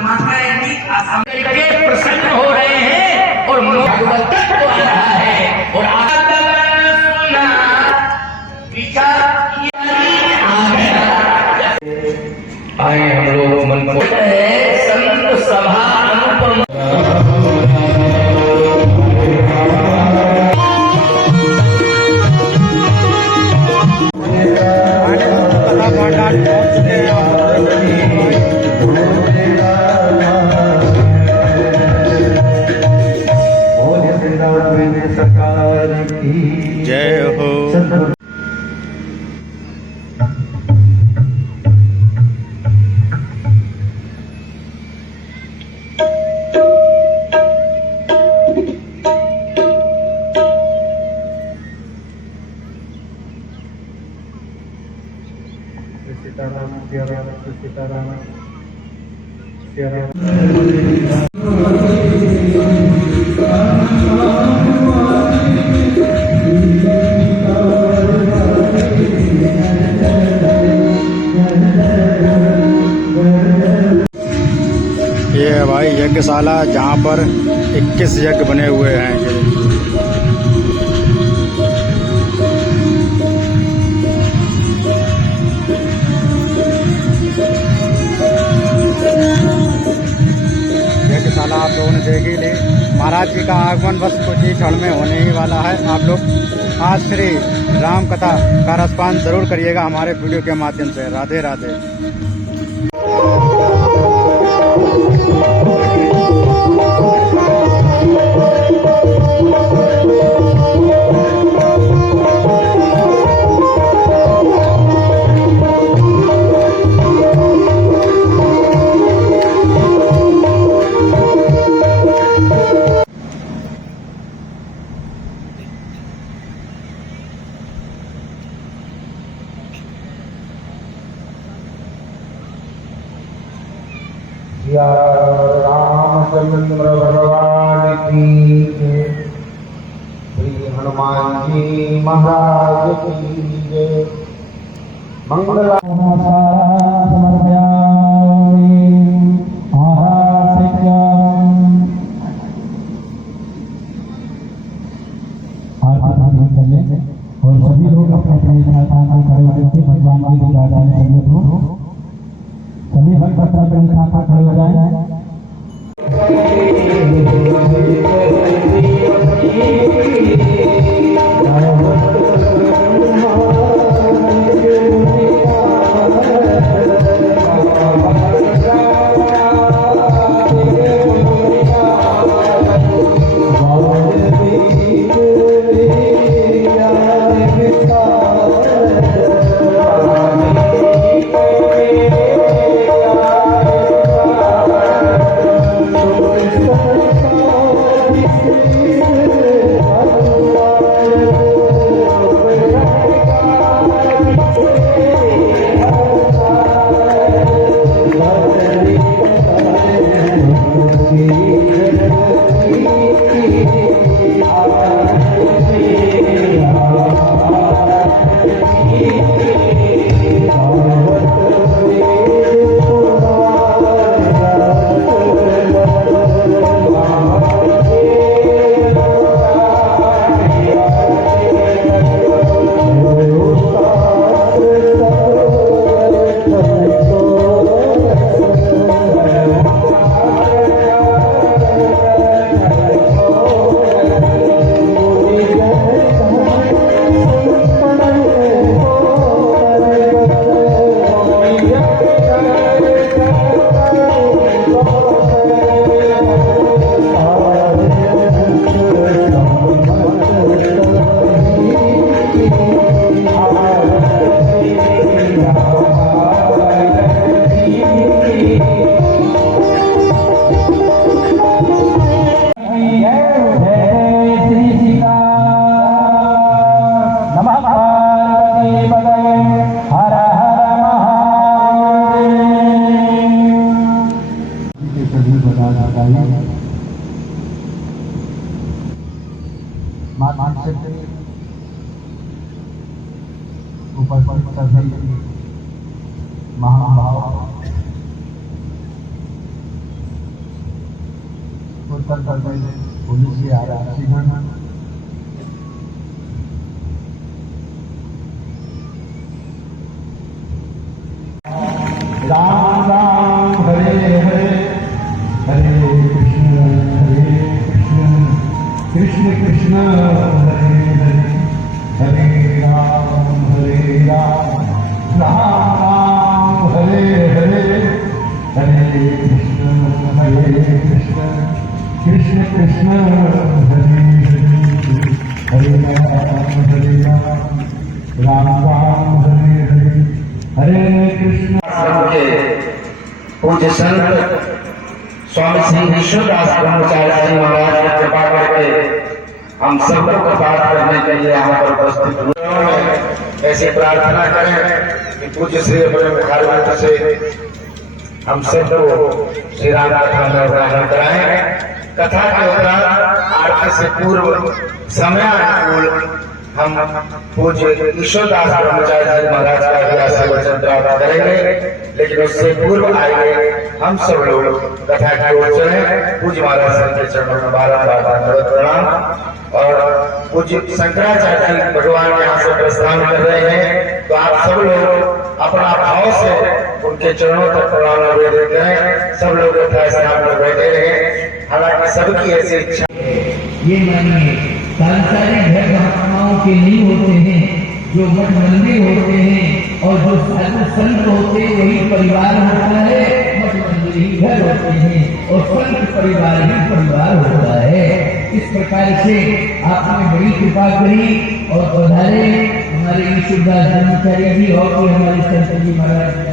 माता रानी आसाम करके प्रसन्न हो रहे हैं और भगवत तक को आ रहा है और सुना विचार आए हम लोग मन को संत सभा अनुपम जय हो। सीताराम सीताराम सीताराम। ये है भाई यज्ञशाला जहाँ पर 21 यज्ञ बने हुए हैं। यज्ञशाला आप लोगों ने देखी ली। महाराज जी का आगमन बस कुछ ही क्षण में होने ही वाला है। आप लोग आज श्री राम कथा का रसपान जरूर करिएगा हमारे वीडियो के माध्यम से। राधे राधे। या रामचंद्र भगवान की जय। श्री हनुमान जी महाराज की जय। मंगला समर्पयामि और सभी लोग अपने स्थान पर खड़े होकर भगवान की प्रार्थना करने को सभी भक्त अपने स्थान पर खड़े हो जाएं। उपस्थित सभी महानुभाव उत्तर प्रदेश पुलिस के आरक्षीगण राम राम हरे हरे हरे कृष्ण कृष्ण कृष्ण हरे हरे हरे राम राम राम हरे हरे हरे कृष्ण कृष्ण कृष्ण हरे हरे हरे राम राम हरे हरे हरे कृष्ण। के पूज्य संत स्वामी श्री विश्वदास ब्रह्मचारी जी महाराज की कृपा करके हम सबको पाठ करने के लिए यहाँ पर उपस्थित हुए। ऐसी प्रार्थना करें कि पूज्य श्री ब्रह्मचारी से हम सबको श्री राम कथा में ग्रहण कराएं। कथा के उपरांत आरती से पूर्व समय अनुकूल हम पूज्य ईश्वरदास ब्रह्मचारी जी महाराज का भी आशीर्वचन प्राप्त करेंगे, लेकिन उससे पूर्व आइए हम सब लोग कथा की ओर चले। पूज्य महाराज के चरणों में बारंबार दंडवत प्रणाम। और पूज्य शंकराचार्य जी भगवान यहाँ से प्रस्थान कर रहे हैं, तो आप सब लोग अपना भाव से उनके चरणों तक प्रणाम निवेदित करें। सब लोग कथा स्नान में बैठे रहे। हालांकि सबकी ऐसी इच्छा ये मानिए सांसारिक धर्म आत्माओं के नहीं होते हैं, जो मठ मंदिर होते हैं और जो साधु संत होते हैं वही परिवार होता है। मठ मंदिर ही घर होते हैं और संत परिवार ही परिवार होता है। इस प्रकार से आपने बड़ी कृपा करी और पधारे हमारे ईश्वरदास ब्रह्मचारी जी और हमारे संत जी महाराज।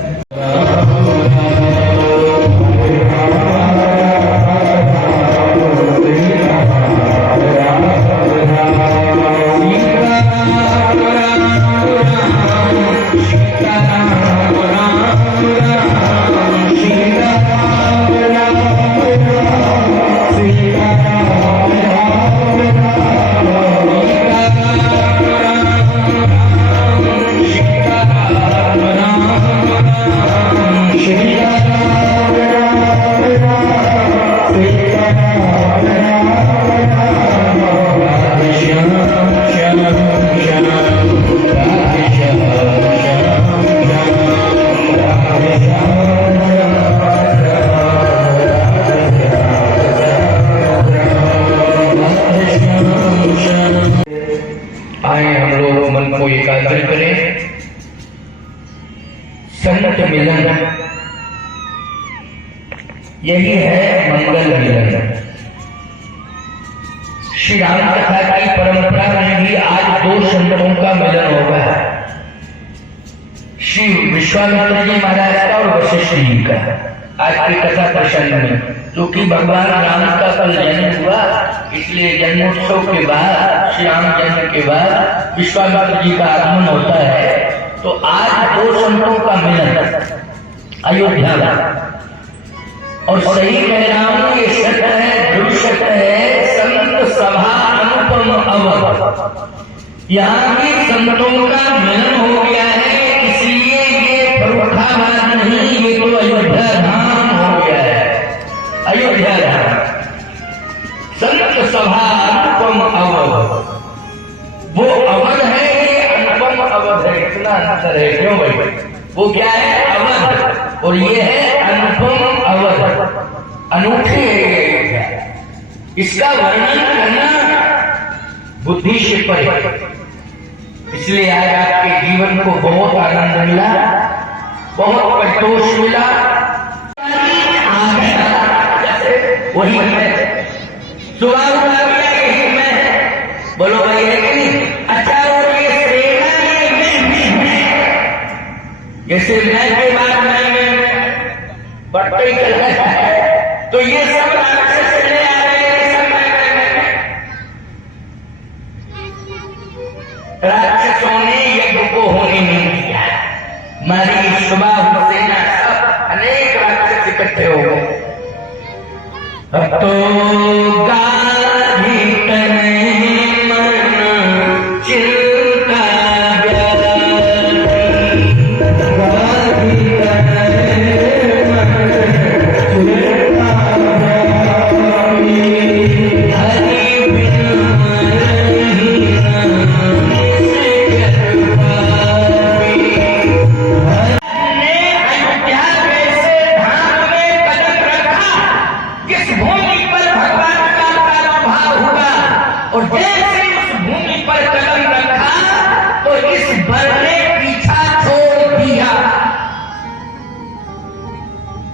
आए हम लोग मन को एकाग्र करें। संत मिलन यही है मंगल मिलन। श्री राम कथा की परंपरा में भी आज दो संतों का मिलन होगा, श्री विश्वामित्र जी महाराज का और वशिष्ठ जी का। आज की कथा प्रसंग में क्योंकि भगवान राम का कल जन्म हुआ, इसलिए जन्मोत्सव के बाद, श्री राम जन्म के बाद विश्वामित्र जी का आगमन होता है। तो आज दो संतों का मिलन अयोध्या में। और सही कह रहा हूं, ये सत्य है, दृढ़ सत्य है। संत सभा अनुपम अवध, यहाँ भी संतों का मिलन हो गया है। इसलिए ये फर्रुखाबाद नहीं, ये तो अयोध्या धाम हो गया है। अयोध्या धाम संत सभा अनुपम अवध, वो अवध है, ये अनुपम अवध है। इतना अंतर है क्यों भाई? वो क्या है? अवध, और ये है अनुपम अवध, अनूठी है ये। इसका वर्णन करना बुद्धि से परे। इसलिए आज आपके जीवन को बहुत आनंद मिला, बहुत संतोष मिला। वही है, सुबह उठा गया यही मैं, बोलो भाई है कि नहीं? अच्छा, और ये जैसे मैं के बाद मैं बढ़ता ही चल रहा है, तो ये सब राक्षस चले आ रहे हैं। सब राक्षसों ने यज्ञ को होने नहीं दिया। हमारी सुबह सेना सब अनेक राक्षस इकट्ठे हो गए। अब तो गाधी तने मन चिंता गाधी तने मन चिंता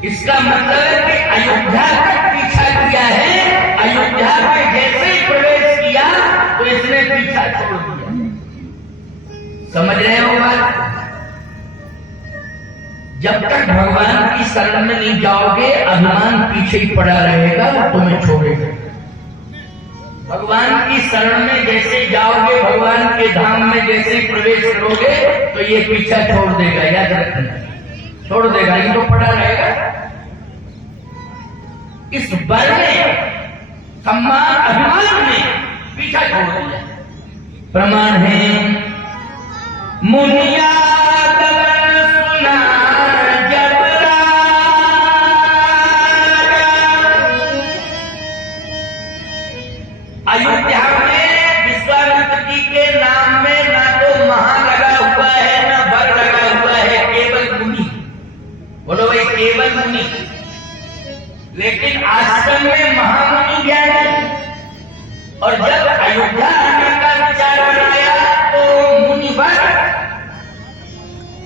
इसका मतलब है कि अयोध्या तक पीछा किया है, अयोध्या में जैसे ही प्रवेश किया तो इसने पीछा छोड़ दिया। समझ रहे हो बात? जब तक भगवान की शरण में नहीं जाओगे अभिमान पीछे ही पड़ा रहेगा, वो तुम्हें छोड़ेगा। भगवान की शरण में जैसे जाओगे, भगवान के धाम में जैसे प्रवेश करोगे तो ये पीछा छोड़ देगा, याद रखना, छोड़ देगा, ये तो पड़ा रहेगा। इस बल में, सम्मान, अभिमान ने पीछा छोड़ दिया। प्रमाण है मुनिया सुना जब अयोध्या में विश्वामित्र जी के नाम में ना तो महा लगा हुआ है ना बर लगा हुआ है, केवल मुनि। बोलो भाई, केवल मुनि। लेकिन आश्रम में महामुनि ज्ञानी, और जब अयोध्या आने का विचार बनाया तो मुनि बर,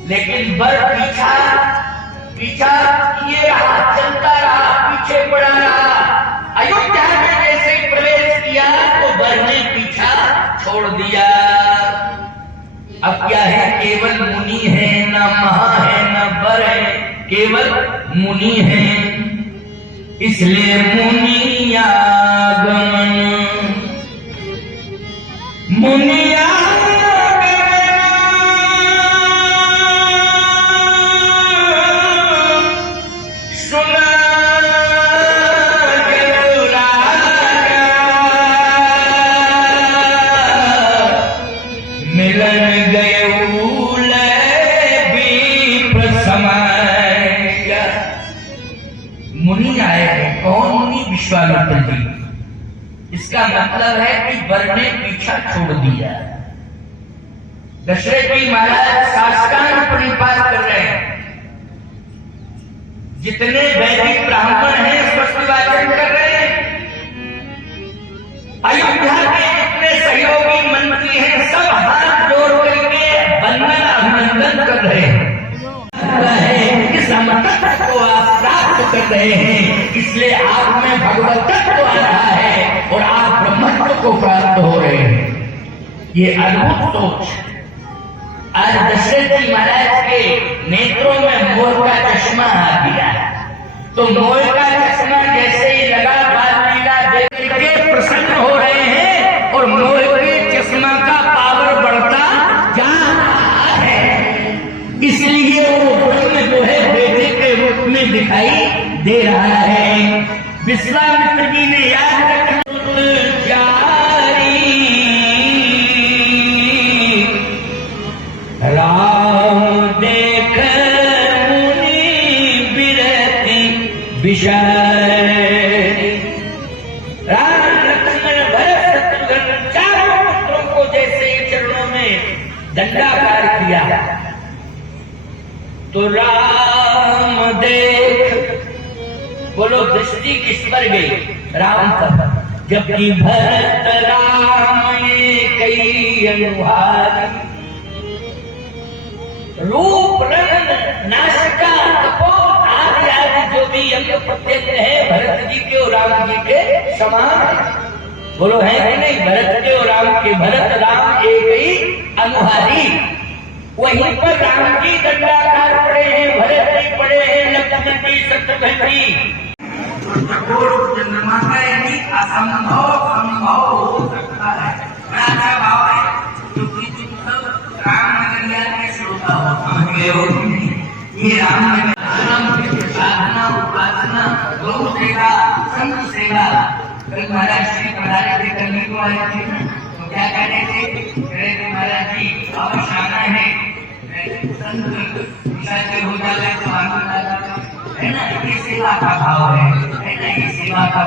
लेकिन बर पीछा किए रहा, चलता रहा, पीछे पड़ा रहा। अयोध्या में जैसे ही प्रवेश किया तो बर ने पीछा छोड़ दिया। अब क्या है? केवल मुनि है, ना महा है ना बर है, केवल मुनि है। इसलिए मुनियागमन, मुनियागमन सुना मिलन गयूल विप्र समय। मुनि आए हैं। कौन मुनि? विश्वामित्र जी। इसका मतलब है कि बर ने पीछा छोड़ दिया। दशरथ जी महाराज साष्टांग प्रणिपात कर रहे हैं। जितने वैदिक ब्राह्मण हैं स्वस्तिवाचन कर रहे हैं। अयोध्या के जितने सहयोगी मंत्री हैं सब हाथ जोड़ करके वंदन अभिनंदन कर रहे हैं। इस अमरत्व को आप प्राप्त कर रहे हैं, इसलिए आप में भगवतत्व आ रहा है और आप ब्रह्मत्व को प्राप्त हो रहे हैं। ये अद्भुत सोच। आज दशरथ जी महाराज के नेत्रों में मोर का चश्मा आ गया, तो मोर का चश्मा जैसे ही लगा, बाल लीला देख करके प्रसन्न हो रहे हैं और मोर के चश्मा का पावर बढ़ता जा रहा है। इसलिए वो ब्रह्म जो है बेटे के रूप में दिखाई दे रहा है। विश्वामित्र जी ने याद रखा, राम देख मुनि बिरति विषय। राम लक्ष्मण भरत शत्रुघ्न चारों पुत्रों को जैसे ही चरणों में दंडाकार किया तो राम देख, बोलो दृष्टि किस पर गई? राम पर। जबकि भरत राम ये कई अनुहारी, रूप रंग नासिका कपोल आदि आदि जो भी अंग प्रत्यंग है भरत जी के और राम जी के समान। बोलो है कि नहीं? भरत के और राम के, भरत राम एक ही अनुहारी। वहीं पर राम जी दंडाकार पड़े हैं, भरत जी पड़े हैं, लक्ष्मण जी, शत्रुघ्न जी। चंद्रमा का यानी असंभव संभव हो सकता है। अच्छा भाव है, क्योंकि तुम सब रामनगरिया के श्रोता हो। ये रामनगर की साधना, उपासना, गौ सेवा, संत सेवा, कल महाराज श्री महाराज के करने को आए थे तो क्या कहते थे? महाराज जी अब आना है, संत विषय हो जाए तो आनंद आता है ना। ये सेवा का भाव है ना, ये सेवा का